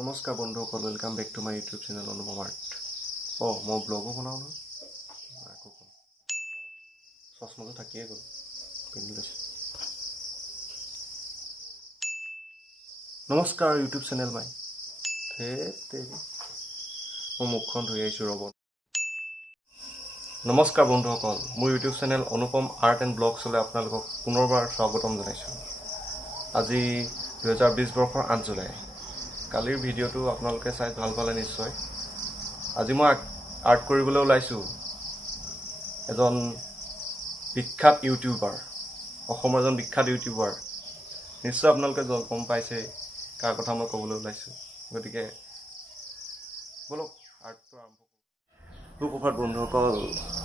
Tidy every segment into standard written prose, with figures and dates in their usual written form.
নমস্কাৰ বন্ধুসকল, welcome back to my YouTube channel Anupam art. মই ব্লগো বনাওঁ নহয়, আকৌ ক'ম চশমাটো থাকিয়ে গ'ল, পিন্ধি লৈছোঁ। নমস্কাৰ ইউটিউব চেনেল মাই মই মুখখন ধুই আহিছোঁ ৰ'ব। নমস্কাৰ বন্ধুসকল, মোৰ YouTube channel Anupam art and ব্লগছলৈ আপোনালোকক পুনৰবাৰ স্বাগতম জনাইছোঁ। আজি 2020 বৰ্ষৰ 8 জুলাই। কালিৰ ভিডিঅ'টো আপোনালোকে চাই ভাল পালে নিশ্চয়। আজি মই আৰ্ট কৰিবলৈ ওলাইছোঁ এজন বিখ্যাত ইউটিউবাৰ, অসমৰ এজন বিখ্যাত ইউটিউবাৰ। নিশ্চয় আপোনালোকে গম পাইছে কাৰ কথা মই ক'বলৈ ওলাইছোঁ। গতিকে ব'লক আৰ্টটো আৰম্ভ কৰোঁ। সুপ্ৰভাত বন্ধুসকল,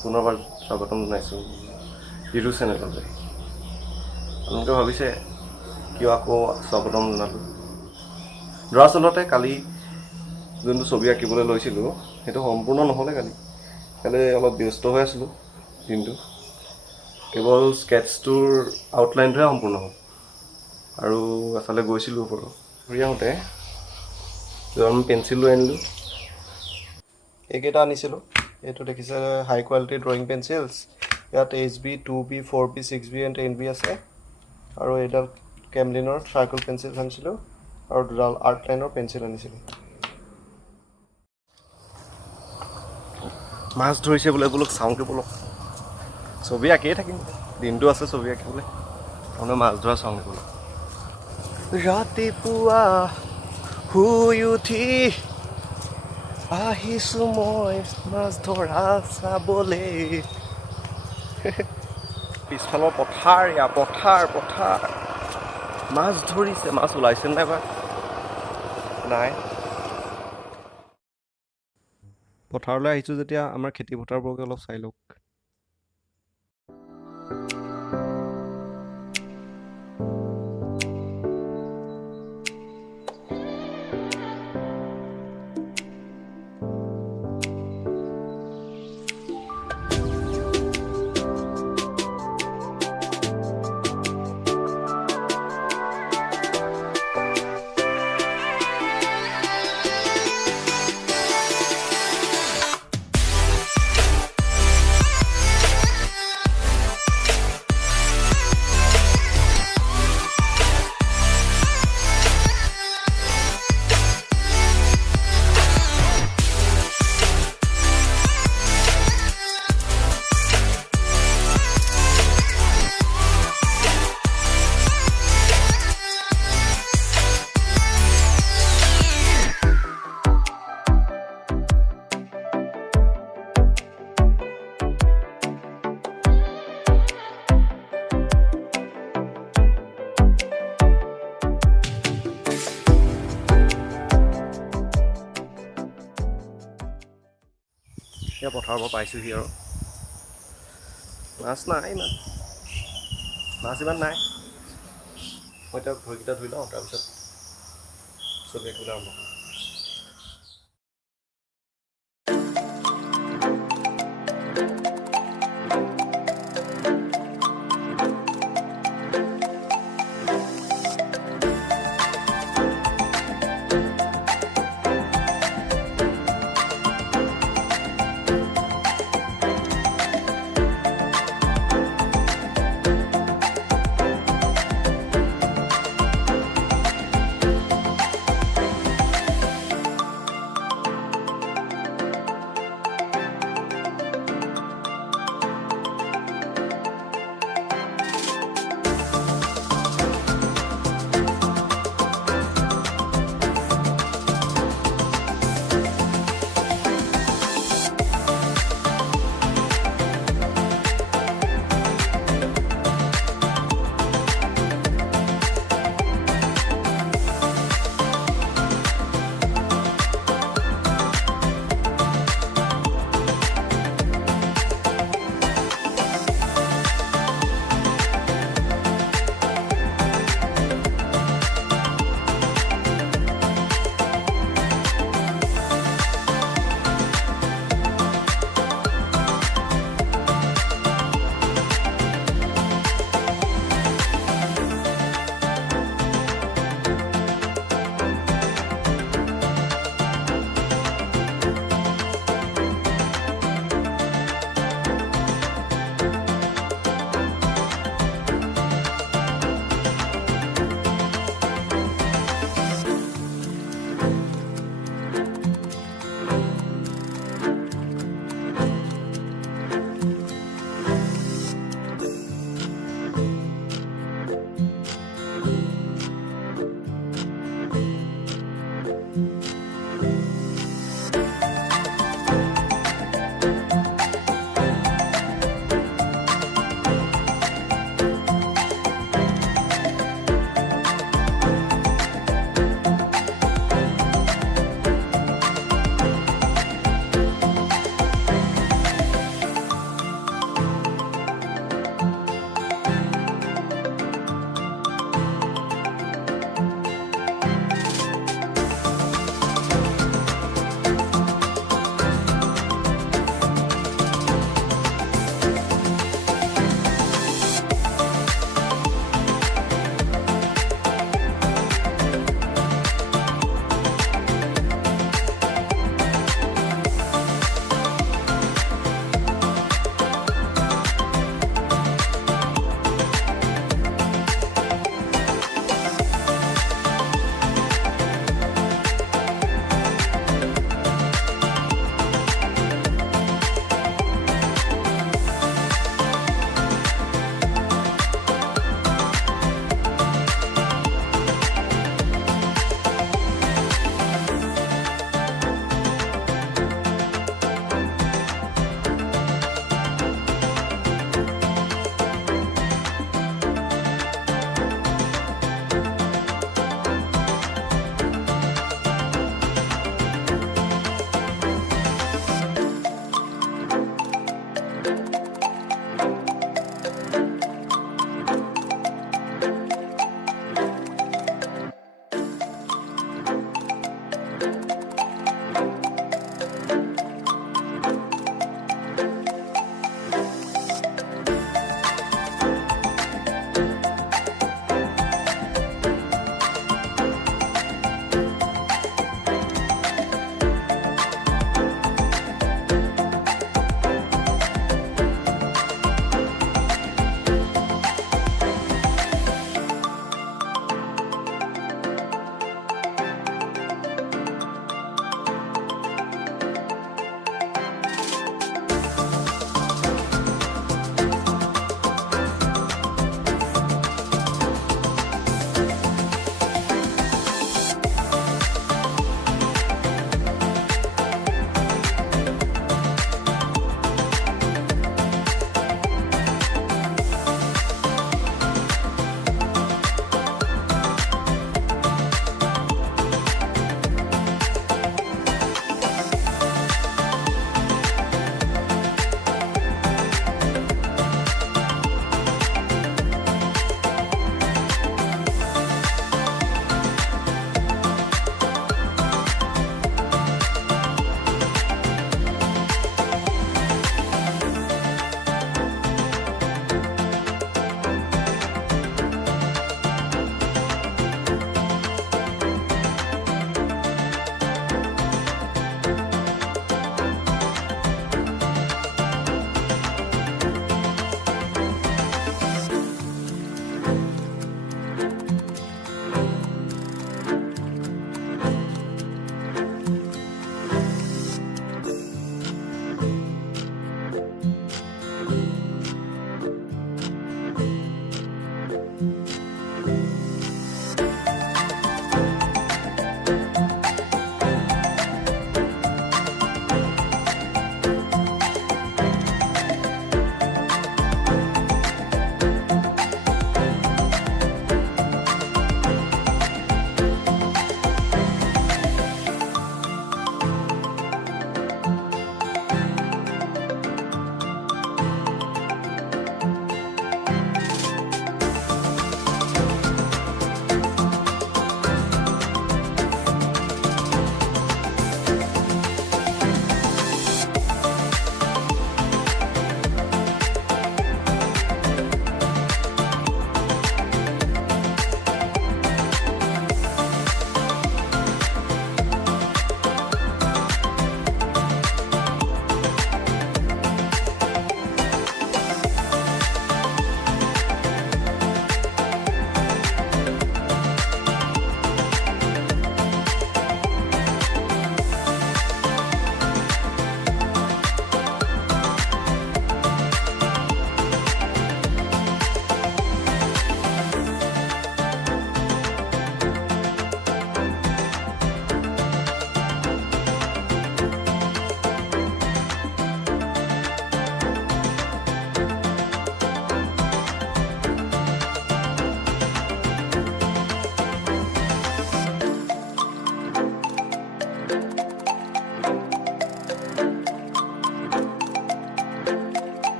পুনৰবাৰ স্বাগতম জনাইছোঁ ইউটিউব চেনেললৈ। আপোনালোকে ভাবিছে কিয় আকৌ স্বাগতম জনালোঁ। দৰাচলতে কালি যোনটো ছবি আঁকিবলৈ লৈছিলোঁ সেইটো সম্পূৰ্ণ নহ'লে। কালি অলপ ব্যস্ত হৈ আছিলোঁ দিনটো। কেৱল স্কেটছটোৰ আউটলাইনটোহে সম্পূৰ্ণ হ'ল আৰু এফালে গৈছিলোঁ ওপৰত। ঘূৰি আহোঁতে আমি পেঞ্চিল লৈ আনিলোঁ। এইকেইটা আনিছিলোঁ। এইটো দেখিছে হাই কোৱালিটি ড্ৰয়িং পেঞ্চিলছ। ইয়াত HB 2B 4B 6B and 10B আছে। আৰু এইডাল কেমলিনৰ চাৰ্কল পেঞ্চিল আনিছিলোঁ আৰু দুডাল আৰ্ট লাইনৰ পেঞ্চিল আনিছিলোঁ। মাছ ধৰিছে বোলে, চাওঁগৈ ব'লক। ছবি আঁকিয়ে থাকিম, দিনটো আছে ছবি আঁকিবলৈ। তাৰমানে মাছ ধৰা চাওঁগৈ ব'লক। ৰাতিপুৱা শুই উঠি আহিছোঁ মই মাছ ধৰা চাবলৈ। পিছফালৰ পথাৰ, পথাৰ মাছ ধৰিছে। মাছ ওলাইছে নাই বা? নাই। পথাৰলৈ আহিছোঁ যেতিয়া আমাৰ খেতি পথাৰবোৰকে অলপ চাই লওক। এতিয়া পথাৰৰ পৰা পাইছোঁহি আৰু মাছ নাই ইমান। নাই। মই এতিয়া ভৰিকেইটা ধুই লওঁ, তাৰপিছত ছবি আঁকিবলৈ আৰম্ভ কৰিম।